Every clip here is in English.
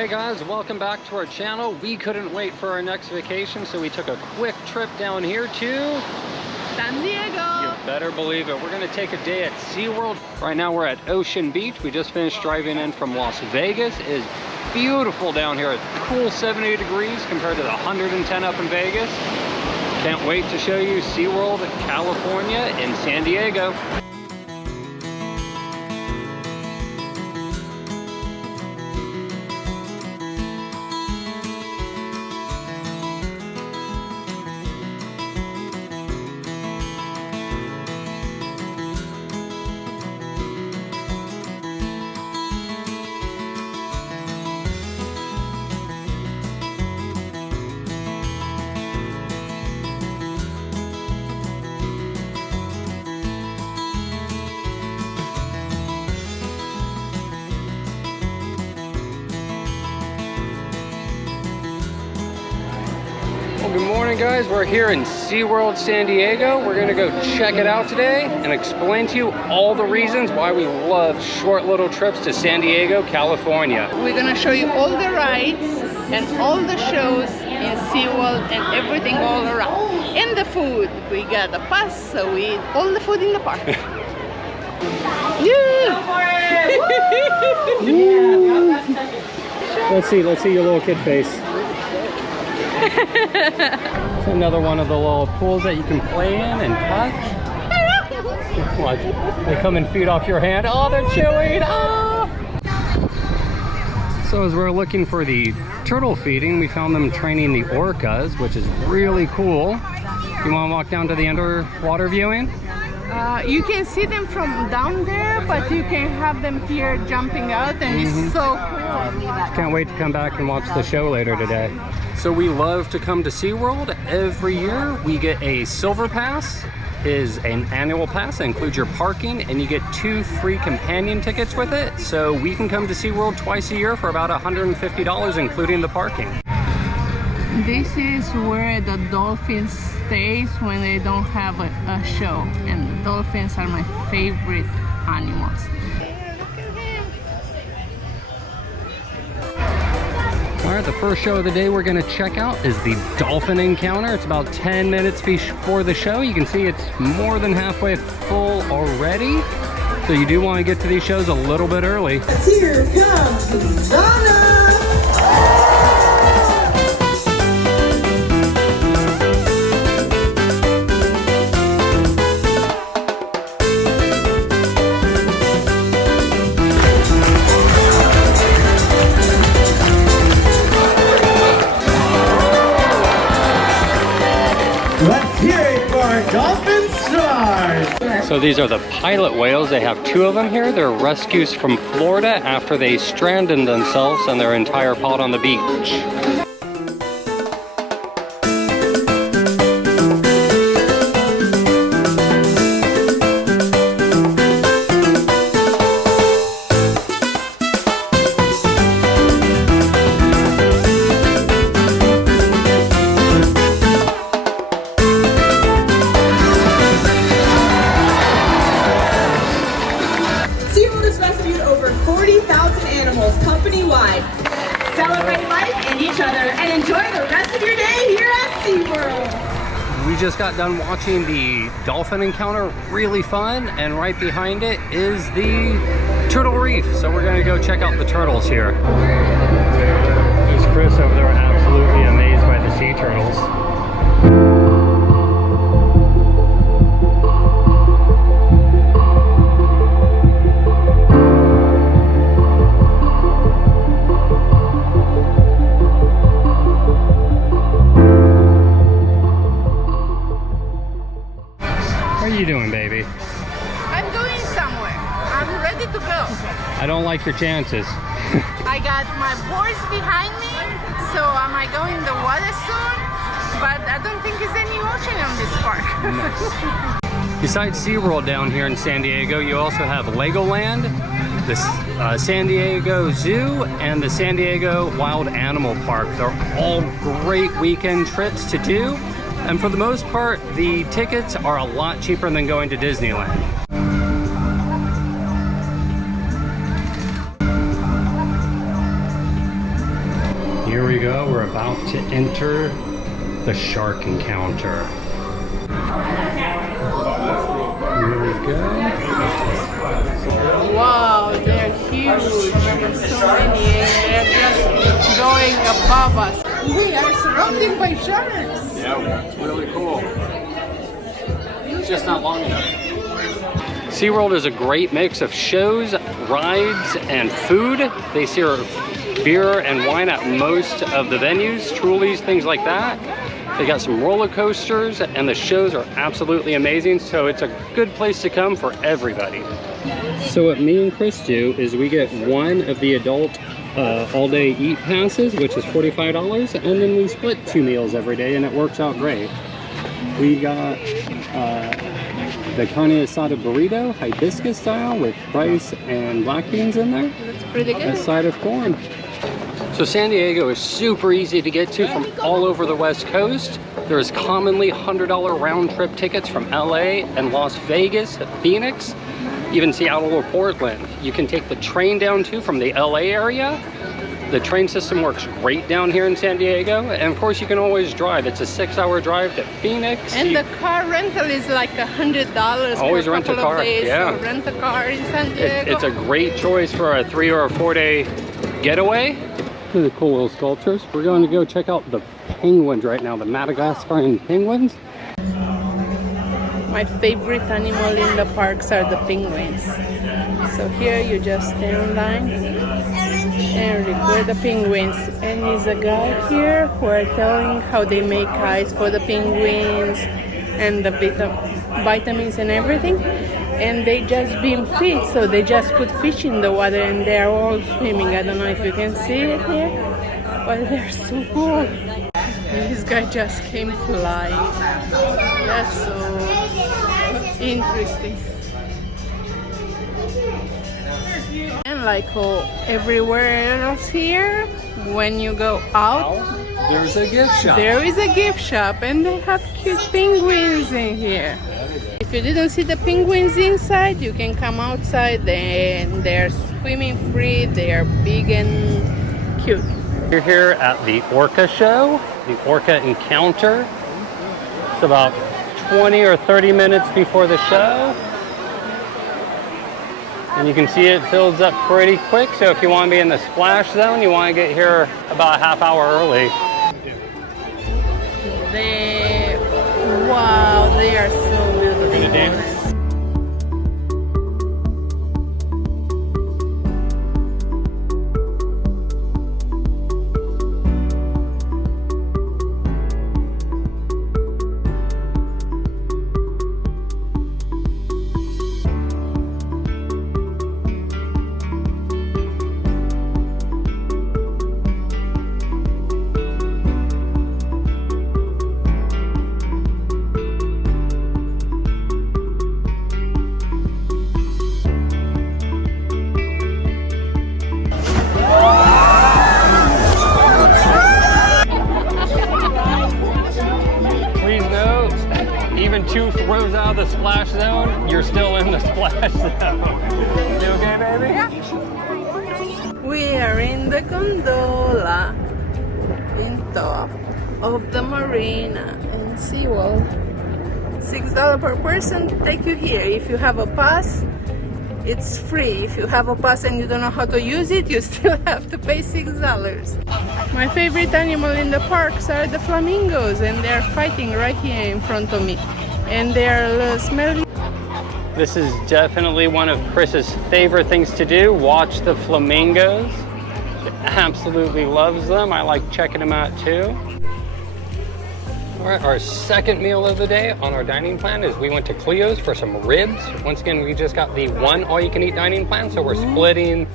Hey guys, welcome back to our channel. We couldn't wait for our next vacation, so we took a quick trip down here to San Diego. You better believe it. We're gonna take a day at SeaWorld. Right now we're at Ocean Beach. We just finished driving in from Las Vegas. It is beautiful down here. It's cool 70 degrees compared to the 110 up in Vegas. Can't wait to show you SeaWorld California in San Diego. Good morning guys, we're here in SeaWorld San Diego. We're gonna go check it out today and explain to you all the reasons why we love short little trips to San Diego, California. We're gonna show you all the rides and all the shows in SeaWorld and everything all around. And the food, we got a pass, so we eat all the food in the park. Let's see your little kid face. It's another one of the little pools that you can play in and touch. Watch, they come and feed off your hand. Oh, they're chewing. Oh! So as we're looking for the turtle feeding, we found them training the orcas, which is really cool. You want to walk down to the underwater viewing? You can see them from down there, but you can have them here jumping out, and it's so cool. Can't wait to come back and watch the show later today. So we love to come to SeaWorld every year. We get a silver pass, is an annual pass that includes your parking, and you get 2 free companion tickets with it. So we can come to SeaWorld twice a year for about $150, including the parking. This is where the dolphins stays when they don't have a show, and dolphins are my favorite animals. All right, the first show of the day we're gonna check out is the Dolphin Encounter. It's about 10 minutes before the show. You can see it's more than halfway full already. So you do want to get to these shows a little bit early. Here comes Donna! Let's hear it for Dolphin Stars! So these are the pilot whales. They have 2 of them here. They're rescues from Florida after they stranded themselves and their entire pod on the beach. Company-wide. Celebrate life and each other and enjoy the rest of your day here at SeaWorld. We just got done watching the Dolphin Encounter, really fun, and right behind it is the Turtle Reef. So we're gonna go check out the turtles here. There's Chris over there, absolutely amazed by the sea turtles. What are you doing, baby? I'm going somewhere. I'm ready to go. I don't like your chances. I got my boards behind me, so am I going in the water soon? But I don't think there's any ocean on this park. Nice. Besides SeaWorld down here in San Diego, you also have Legoland, the San Diego Zoo, and the San Diego Wild Animal Park. They're all great weekend trips to do. And for the most part, the tickets are a lot cheaper than going to Disneyland. Here we go, we're about to enter the shark encounter. Here we go. Wow, they're huge. There's so many, and they're just going above us. We are surrounded by sharks. Yeah, it's really cool. It's just not long enough. SeaWorld is a great mix of shows, rides, and food. They serve beer and wine at most of the venues, Trulies, things like that. They got some roller coasters, and the shows are absolutely amazing, so it's a good place to come for everybody. So what me and Chris do is we get one of the adult all-day eat passes, which is $45, and then we split 2 meals every day, and it works out great. We got the carne asada burrito, hibiscus style, with rice and black beans in there. That's pretty good. A side of corn. So San Diego is super easy to get to from all over the West Coast. There's commonly $100 round trip tickets from LA and Las Vegas, Phoenix, even Seattle or Portland. You can take the train down too from the LA area. The train system works great down here in San Diego, and of course you can always drive. It's a 6-hour drive to Phoenix. And the car rental is like $100 always for a rent a couple car. of days. Yeah. So rent a car in San Diego. It's a great choice for a 3 or 4 day getaway. Look at the cool little sculptures. We're going to go check out the penguins right now, the Madagascarian penguins. My favorite animal in the parks are the penguins. So here you just stand in line and record the penguins. And there's a guy here who are telling how they make ice for the penguins and the vitamins and everything. And they just beam feed, so they just put fish in the water and they're all swimming. I don't know if you can see it here, but they're so cool. And this guy just came flying. That's so interesting. And like everywhere else here, when you go out, There's a gift shop. there is a gift shop and they have cute penguins in here. If you didn't see the penguins inside, you can come outside and they're swimming free. They're big and cute. We're here at the Orca show, the Orca Encounter. It's about 20 or 30 minutes before the show. And you can see it fills up pretty quick, so if you want to be in the splash zone, you want to get here about a half hour early. Wow, they are so beautiful. Even 2 rows out of the splash zone, you're still in the splash zone. You okay, baby? We are in the gondola in top of the marina in SeaWorld. $6 per person take you here. If you have a pass, it's free. If you have a pass and you don't know how to use it, you still have to pay $6. My favorite animal in the parks are the flamingos, and they're fighting right here in front of me. And they're a little smelly. This is definitely one of Chris's favorite things to do, watch the flamingos. She absolutely loves them. I like checking them out too. All right, our second meal of the day on our dining plan is we went to Cleo's for some ribs. Once again, we just got the one all-you-can-eat dining plan, so we're splitting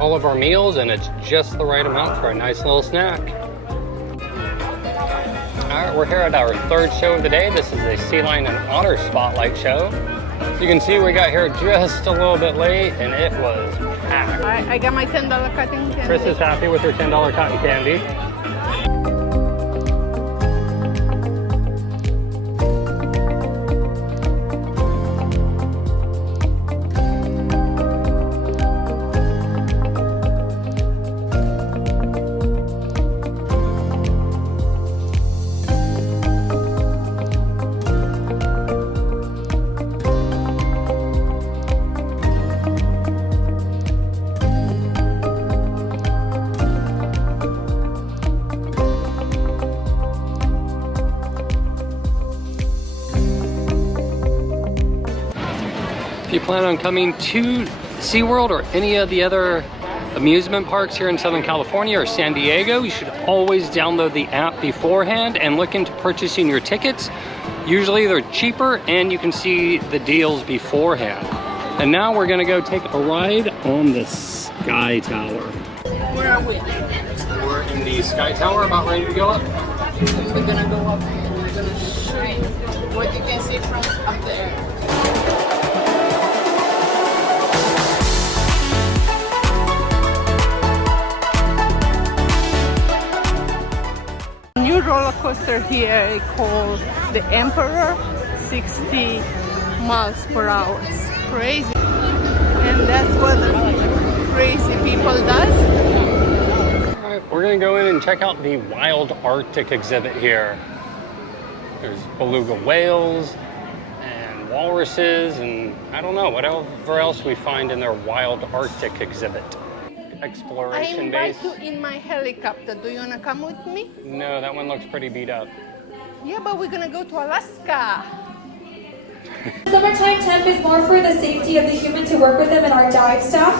all of our meals, and it's just the right amount for a nice little snack. All right, we're here at our third show of the day. This is a Sea Lion and Otter Spotlight show. You can see we got here just a little bit late, and it was packed. I got my $10 cotton candy. Chris is happy with her $10 cotton candy. plan on coming to SeaWorld or any of the other amusement parks here in Southern California or San Diego, you should always download the app beforehand and look into purchasing your tickets. Usually they're cheaper and you can see the deals beforehand. And now we're gonna go take a ride on the Sky Tower. Where are we? We're in the Sky Tower, about ready to go up. We're gonna go up and we're gonna show you what you can see from up there. New roller coaster here called the Emperor, 60 miles per hour. It's crazy. And that's what crazy people does. All right, we're gonna go in and check out the Wild Arctic exhibit here. There's beluga whales and walruses and I don't know, whatever else we find in their Wild Arctic exhibit. I Exploration invite base. you in my helicopter. Do you wanna come with me? No, that one looks pretty beat up. Yeah, but we're gonna go to Alaska. Summertime temp is more for the safety of the human to work with them and our dive staff.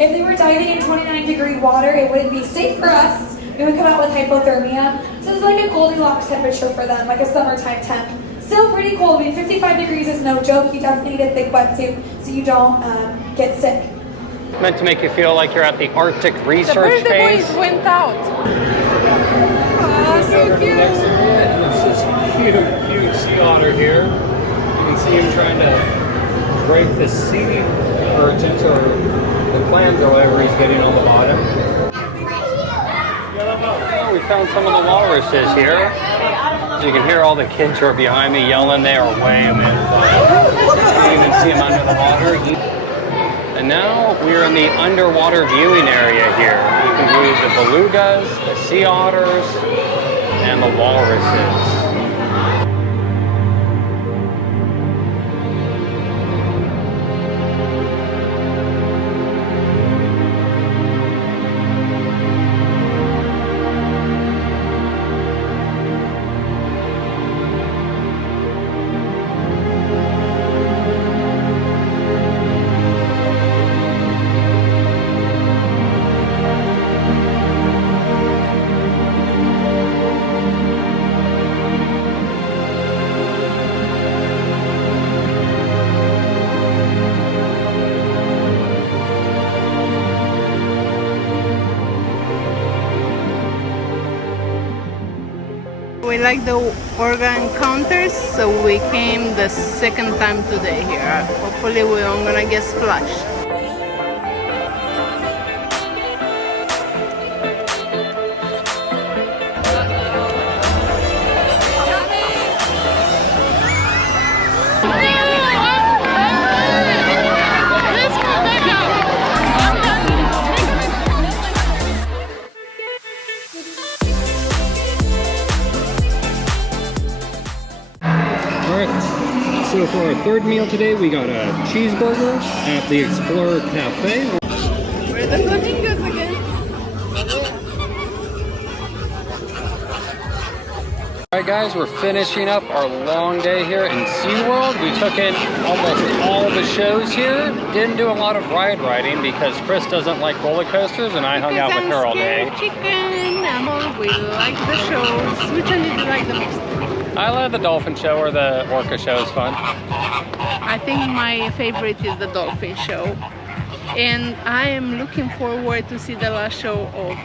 If they were diving in 29-degree water, it wouldn't be safe for us. We would come out with hypothermia. So it's like a Goldilocks temperature for them, like a summertime temp. Still pretty cold. I mean, 55 degrees is no joke. You definitely need a thick wetsuit so you don't get sick. Meant to make you feel like you're at the Arctic The research birthday base. boys went out. Oh, so cute. Next to it, there's this huge sea otter here. You can see him trying to break the sea urchins or the clams or whatever he's getting on the bottom. Oh, we found some of the walruses here. As you can hear all the kids who are behind me yelling, they are way in front. You can even see them under the water. And now we're in the underwater viewing area here. You can view the belugas, the sea otters, and the walruses. We like the Orca Encounters, so we came the second time today here. Hopefully we're not gonna get splashed. So for our third meal today, we got a cheeseburger at the Explorer Cafe. We're the flamingos again. Alright guys, we're finishing up our long day here in SeaWorld. We took in almost all of the shows here. Didn't do a lot of ride riding because Chris doesn't like roller coasters and I hung out with her all day. Chicken, we like the shows. Which one did you like the most? I love the dolphin show or the orca show is fun. I think my favorite is the dolphin show. And I am looking forward to see the last show of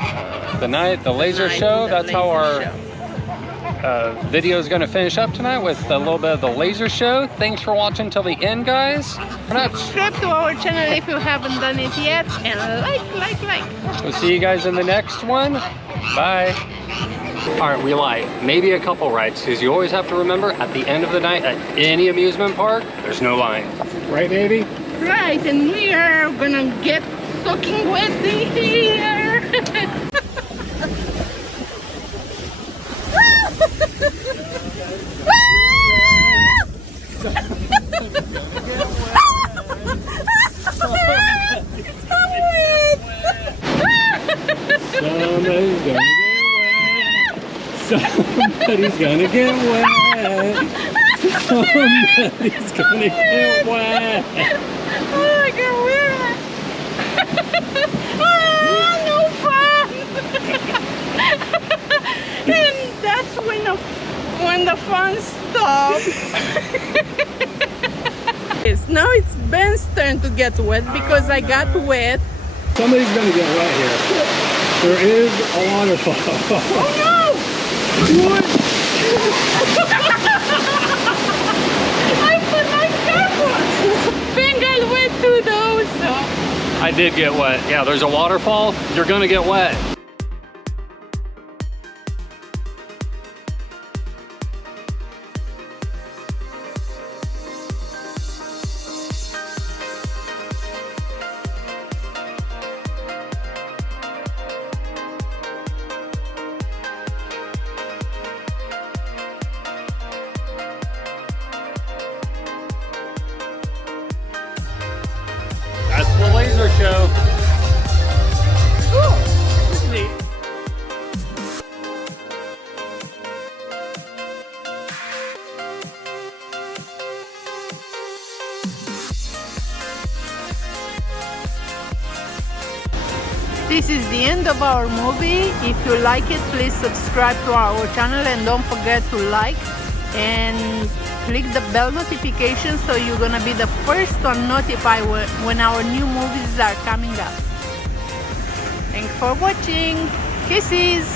the laser show. That's how our video is going to finish up tonight with a little bit of the laser show. Thanks for watching till the end, guys. Subscribe to our channel if you haven't done it yet, and like. We'll see you guys in the next one. Bye. All right, we lied. Maybe a couple rides, because you always have to remember at the end of the night at any amusement park, there's no line. Right, baby? Right, and we are gonna get soaking wet in here. Somebody's gonna get wet. Somebody's gonna get wet. Oh, I can wear it. Ah, no fun. And that's when the fun stops. Yes, now it's Ben's turn to get wet because I got wet. Somebody's gonna get wet here. There is a waterfall. Oh no! I put my scarf on. Ben got wet too though, so. I did get wet. Yeah, there's a waterfall. You're gonna get wet. That's the laser show. Ooh, this is neat. This is the end of our movie. If you like it, please subscribe to our channel and don't forget to like and click the bell notification so you're gonna be the first to notify when our new movies are coming up. Thanks for watching. Kisses!